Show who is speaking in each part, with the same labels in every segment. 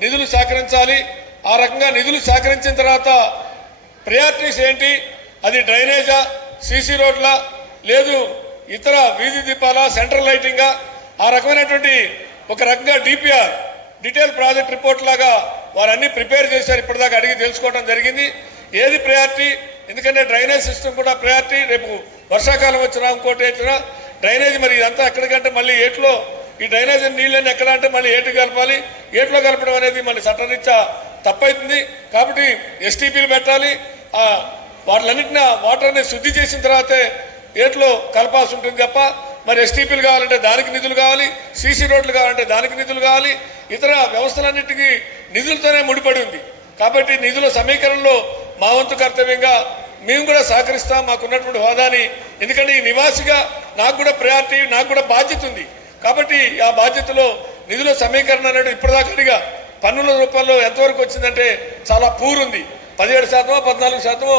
Speaker 1: నిధులు సేకరించాలి. ఆ రకంగా నిధులు సేకరించిన తర్వాత ప్రయారిటీస్ ఏంటి? అది డ్రైనేజా సీసీ రోడ్ల లేదు ఇతర వీధి దీపాల సెంట్రల్ లైటింగా? ఆ రకమైనటువంటి ఒక రకంగా డిపిఆర్ డీటెయిల్ ప్రాజెక్ట్ రిపోర్ట్ లాగా వారన్నీ ప్రిపేర్ చేశారు. ఇప్పటిదాకా అడిగి తెలుసుకోవడం జరిగింది. ఏది ప్రయారిటీ? ఎందుకంటే డ్రైనేజ్ సిస్టమ్ కూడా ప్రయారిటీ రేపు వర్షాకాలం వచ్చినా ఇంకోటి వచ్చినా డ్రైనేజ్ మరి ఇదంతా ఎక్కడికంటే మళ్ళీ ఏట్లో ఈ డ్రైనేజ్ నీళ్ళని ఎక్కడ అంటే మళ్ళీ ఏటు కలపాలి. ఏట్లో కలపడం అనేది మళ్ళీ చట్టరీత్యా తప్పైతుంది. కాబట్టి ఎస్టీపీలు పెట్టాలి. వాటిలన్నింటిన వాటర్ని శుద్ధి చేసిన తర్వాతే ఏట్లో కలపాల్సి ఉంటుంది తప్ప మరి ఎస్టీపీలు కావాలంటే దానికి నిధులు కావాలి. సీసీ రోడ్లు కావాలంటే దానికి నిధులు కావాలి. ఇతర వ్యవస్థలన్నింటికి నిధులతోనే ముడిపడి ఉంది. కాబట్టి నిధుల సమీకరణలో మా వంతు కర్తవ్యంగా మేము కూడా సహకరిస్తాం. మాకున్నటువంటి హోదాని. ఎందుకంటే ఈ నివాసిగా నాకు కూడా ప్రయారిటీ నాకు కూడా బాధ్యత ఉంది. కాబట్టి ఆ బాధ్యతలో నిధుల సమీకరణ అనేది ఇప్పటిదాకాడిగా పన్నుల రూపంలో ఎంతవరకు వచ్చిందంటే చాలా పూర్ ఉంది. పదిహేడు శాతమో పద్నాలుగు శాతమో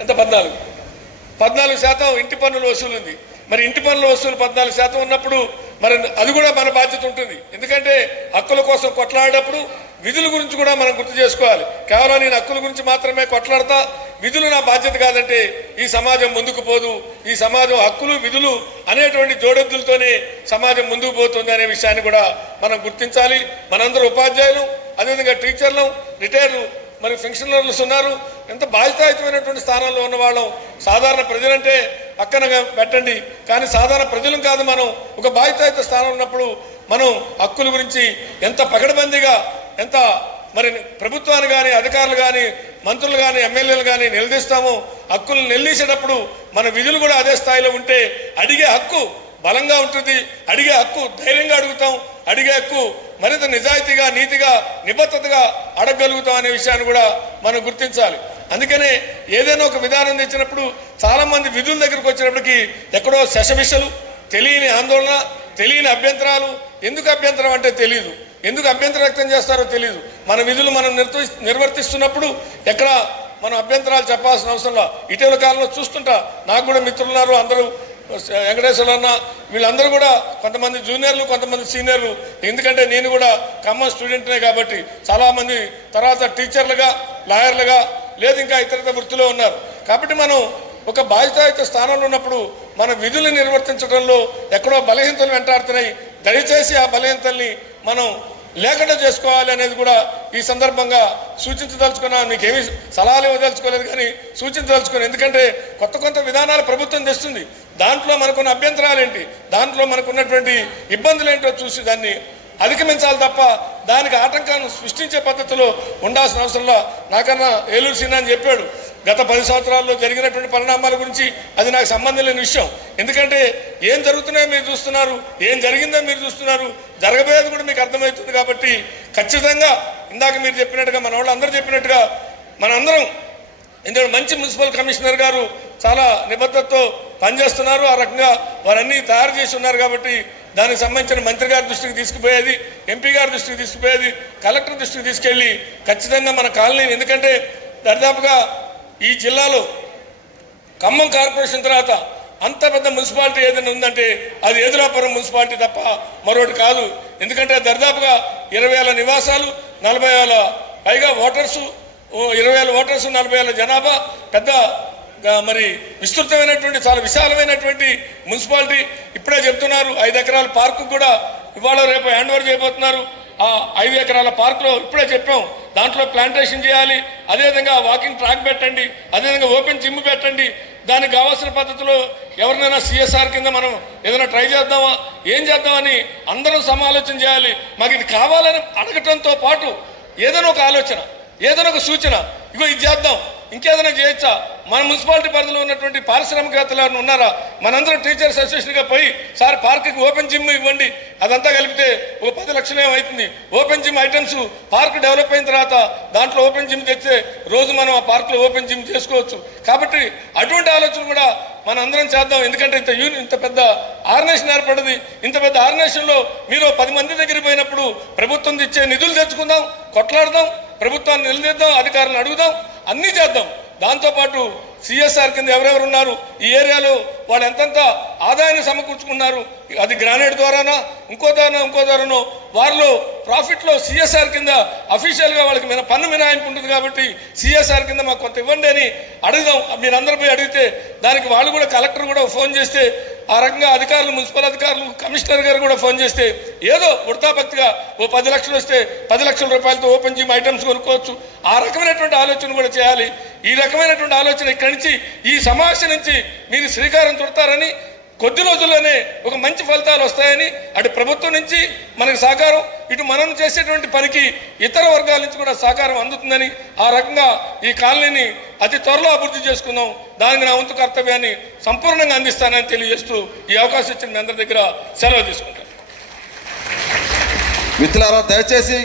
Speaker 1: ఎంత? పద్నాలుగు. పద్నాలుగు శాతం ఇంటి పన్నుల వసూలు ఉంది. మరి ఇంటి పన్నుల వసూలు పద్నాలుగు శాతం ఉన్నప్పుడు మరి అది కూడా మన బాధ్యత ఉంటుంది. ఎందుకంటే హక్కుల కోసం కొట్లాడేటప్పుడు విధుల గురించి కూడా మనం గుర్తు చేసుకోవాలి. కేవలం నేను హక్కుల గురించి మాత్రమే కొట్లాడతా విధులు నా బాధ్యత కాదంటే ఈ సమాజం ముందుకు పోదు ఈ సమాజం హక్కులు విధులు అనేటువంటి జోడెద్దులతోనే సమాజం ముందుకు పోతుంది అనే విషయాన్ని కూడా మనం గుర్తించాలి. మనందరూ ఉపాధ్యాయులు అదేవిధంగా టీచర్లు రిటైర్లు మరి ఫంక్షనర్లు ఉన్నారు. ఎంత బాధ్యతాయుతమైనటువంటి స్థానంలో ఉన్న వాళ్ళం సాధారణ ప్రజలంటే పక్కనగా పెట్టండి. కానీ సాధారణ ప్రజలం కాదు మనం. ఒక బాధ్యతాయుత స్థానం ఉన్నప్పుడు మనం హక్కుల గురించి ఎంత పకడ్బందీగా ఎంత మరి ప్రభుత్వాన్ని కానీ అధికారులు కానీ మంత్రులు కానీ ఎమ్మెల్యేలు కానీ నిలదీస్తామో హక్కులు నిలదీసేటప్పుడు మన విధులు కూడా అదే స్థాయిలో ఉంటే అడిగే హక్కు బలంగా ఉంటుంది. అడిగే హక్కు ధైర్యంగా అడుగుతాం. అడిగే హక్కు మరింత నిజాయితీగా నీతిగా నిబద్ధతగా అడగగలుగుతాం అనే విషయాన్ని కూడా మనం గుర్తించాలి. అందుకనే ఏదైనా ఒక విధానం తెచ్చినప్పుడు చాలామంది విధుల దగ్గరకు వచ్చినప్పటికీ ఎక్కడో శశమిషలు తెలియని ఆందోళన తెలియని అభ్యంతరాలు. ఎందుకు అభ్యంతరం అంటే తెలియదు ఎందుకు అభ్యంతరం వ్యక్తం చేస్తారో తెలియదు మన విధులు మనం నిర్వ నిర్వర్తిస్తున్నప్పుడు ఎక్కడ మనం అభ్యంతరాలు చెప్పాల్సిన అవసరంలో ఇటీవల కాలంలో చూస్తుంటా నాకు కూడా మిత్రులున్నారు అందరూ వెంకటేశ్వర అన్న వీళ్ళందరూ కూడా కొంతమంది జూనియర్లు కొంతమంది సీనియర్లు. ఎందుకంటే నేను కూడా ఖమ్మం స్టూడెంట్నే కాబట్టి చాలామంది తర్వాత టీచర్లుగా లాయర్లుగా లేదు ఇంకా ఇతరత వృత్తిలో ఉన్నారు. కాబట్టి మనం ఒక బాధ్యతాయుత స్థానంలో ఉన్నప్పుడు మన విధులు నిర్వర్తించడంలో ఎక్కడో బలహీనతలు వెంటాడుతున్నాయి. దయచేసి ఆ బలహీనతల్ని మనం లేకుండా చేసుకోవాలి అనేది కూడా ఈ సందర్భంగా సూచించదలుచుకున్నా మీకేమీ సలహాలు ఇవ్వదలుచుకోలేదు కానీ సూచించదలుచుకున్నాను ఎందుకంటే కొత్త కొత్త విధానాలు ప్రభుత్వం తెస్తుంది. దాంట్లో మనకున్న అభ్యంతరాలు ఏంటి దాంట్లో మనకున్నటువంటి ఇబ్బందులు ఏంటో చూసి దాన్ని అధిగమించాలి తప్ప దానికి ఆటంకాన్ని సృష్టించే పద్ధతిలో ఉండాల్సిన అవసరంలో నాకన్నా ఏలూరు సిన్హా అని చెప్పాడు. గత పది సంవత్సరాల్లో జరిగినటువంటి పరిణామాల గురించి అది నాకు సంబంధం లేని విషయం. ఎందుకంటే ఏం జరుగుతున్నాయో మీరు చూస్తున్నారు ఏం జరిగిందో మీరు చూస్తున్నారు జరగబోయేది కూడా మీకు అర్థమవుతుంది కాబట్టి ఖచ్చితంగా ఇందాక మీరు చెప్పినట్టుగా మన వాళ్ళు అందరూ చెప్పినట్టుగా మనందరం ఎందుకంటే మంచి మున్సిపల్ కమిషనర్ గారు చాలా నిబద్ధతతో పనిచేస్తున్నారు. ఆ రకంగా వారన్నీ తయారు చేసి ఉన్నారు కాబట్టి దానికి సంబంధించిన మంత్రి గారి దృష్టికి తీసుకుపోయేది ఎంపీ గారి దృష్టికి తీసుకుపోయేది కలెక్టర్ దృష్టికి తీసుకెళ్ళి ఖచ్చితంగా మన కాలనీ ఎందుకంటే దరిదాపుగా ఈ జిల్లాలో ఖమ్మం కార్పొరేషన్ తర్వాత అంత పెద్ద మున్సిపాలిటీ ఏదైనా ఉందంటే అది ఎదురాపురం మున్సిపాలిటీ తప్ప మరొకటి కాదు. ఎందుకంటే దరిదాపుగా ఇరవై వేల నివాసాలు నలభై వేల పైగా ఓటర్సు ఓ ఇరవై వేల ఓటర్స్ నలభై వేల జనాభా పెద్ద మరి విస్తృతమైనటువంటి చాలా విశాలమైనటువంటి మున్సిపాలిటీ ఇప్పుడే చెప్తున్నారు. ఐదు ఎకరాల పార్కు కూడా ఇవాళ రేపు హ్యాండ్ ఓవర్ చేయబోతున్నారు. ఆ ఐదు ఎకరాల పార్కులో ఇప్పుడే చెప్పాం. దాంట్లో ప్లాంటేషన్ చేయాలి. అదేవిధంగా వాకింగ్ ట్రాక్ పెట్టండి. అదేవిధంగా ఓపెన్ జిమ్ పెట్టండి. దానికి కావాల్సిన పద్ధతిలో ఎవరినైనా సిఎస్ఆర్ కింద మనం ఏదైనా ట్రై చేద్దామా? ఏం చేద్దామని అందరం సమాలోచన చేయాలి. మాకు ఇది కావాలని అడగటంతో పాటు ఏదైనా ఒక ఆలోచన ఏదైనా ఒక సూచన. ఇగో ఇది చేద్దాం. ఇంకేదైనా చేయొచ్చా? మన మున్సిపాలిటీ పరిధిలో ఉన్నటువంటి పారిశ్రామికవేత్తలు ఎవరైనా ఉన్నారా? మనందరం టీచర్స్ అసోసియేషన్గా పోయి సార్ పార్క్కి ఓపెన్ జిమ్ ఇవ్వండి. అదంతా కలిపితే ఓ పది లక్షలు ఏమవుతుంది open gym items park develop అయిన తర్వాత దాంట్లో ఓపెన్ జిమ్ తెస్తే రోజు మనం ఆ పార్క్లో ఓపెన్ జిమ్ చేసుకోవచ్చు. కాబట్టి అటువంటి ఆలోచన కూడా మనందరం చేద్దాం. ఎందుకంటే ఇంత యూని ఇంత పెద్ద ఆర్గనైజేషన్ ఏర్పడింది. ఇంత పెద్ద ఆర్గనైజేషన్లో మీరు పది మంది దగ్గర పోయినప్పుడు ప్రభుత్వం ఇచ్చే నిధులు తెచ్చుకుందాం కొట్లాడదాం ప్రభుత్వాన్ని నిలదీద్దాం అధికారులను అడుగుదాం అన్నీ చేద్దాం. దాంతోపాటు సిఎస్ఆర్ కింద ఎవరెవరు ఉన్నారు ఈ ఏరియాలో వాళ్ళు ఎంతెంత ఆదాయాన్ని సమకూర్చుకున్నారు అది గ్రానైట్ ద్వారానా ఇంకో ద్వారా ఇంకో ద్వారానో వారిలో ప్రాఫిట్లో సిఎస్ఆర్ కింద అఫీషియల్గా వాళ్ళకి మిన పన్ను మినహాయింపు ఉంటుంది కాబట్టి సిఎస్ఆర్ కింద మాకు కొంత ఇవ్వండి అని అడుగుదాం. మీరందరూ పోయి అడిగితే దానికి వాళ్ళు కూడా కలెక్టర్ కూడా ఫోన్ చేస్తే ఆ రకంగా అధికారులు మున్సిపల్ అధికారులు కమిషనర్ గారు కూడా ఫోన్ చేస్తే ఏదో ఉడతాభక్తిగా ఓ పది లక్షలు వస్తే పది లక్షల రూపాయలతో ఓపెన్ జిమ్ ఐటమ్స్ కొనుక్కోవచ్చు. ఆ రకమైనటువంటి ఆలోచన కూడా చేయాలి. ఈ రకమైనటువంటి ఆలోచన ఇక్కడి నుంచి ఈ సమస్య నుంచి మీరు శ్రీకారం చుడతారని కొద్ది రోజుల్లోనే ఒక మంచి ఫలితాలు వస్తాయని అటు ప్రభుత్వం నుంచి మనకు సహకారం ఇటు మనం చేసేటువంటి పనికి ఇతర వర్గాల నుంచి కూడా సహకారం అందుతుందని ఆ రకంగా ఈ కాలనీని అతి త్వరలో అభివృద్ధి చేసుకుందాం. దానికి నా వంతు కర్తవ్యాన్ని సంపూర్ణంగా అందిస్తానని తెలియజేస్తూ ఈ అవకాశం ఇచ్చిన మీ అందరి దగ్గర సెలవు తీసుకుంటాను.
Speaker 2: మిత్రులారా దయచేసి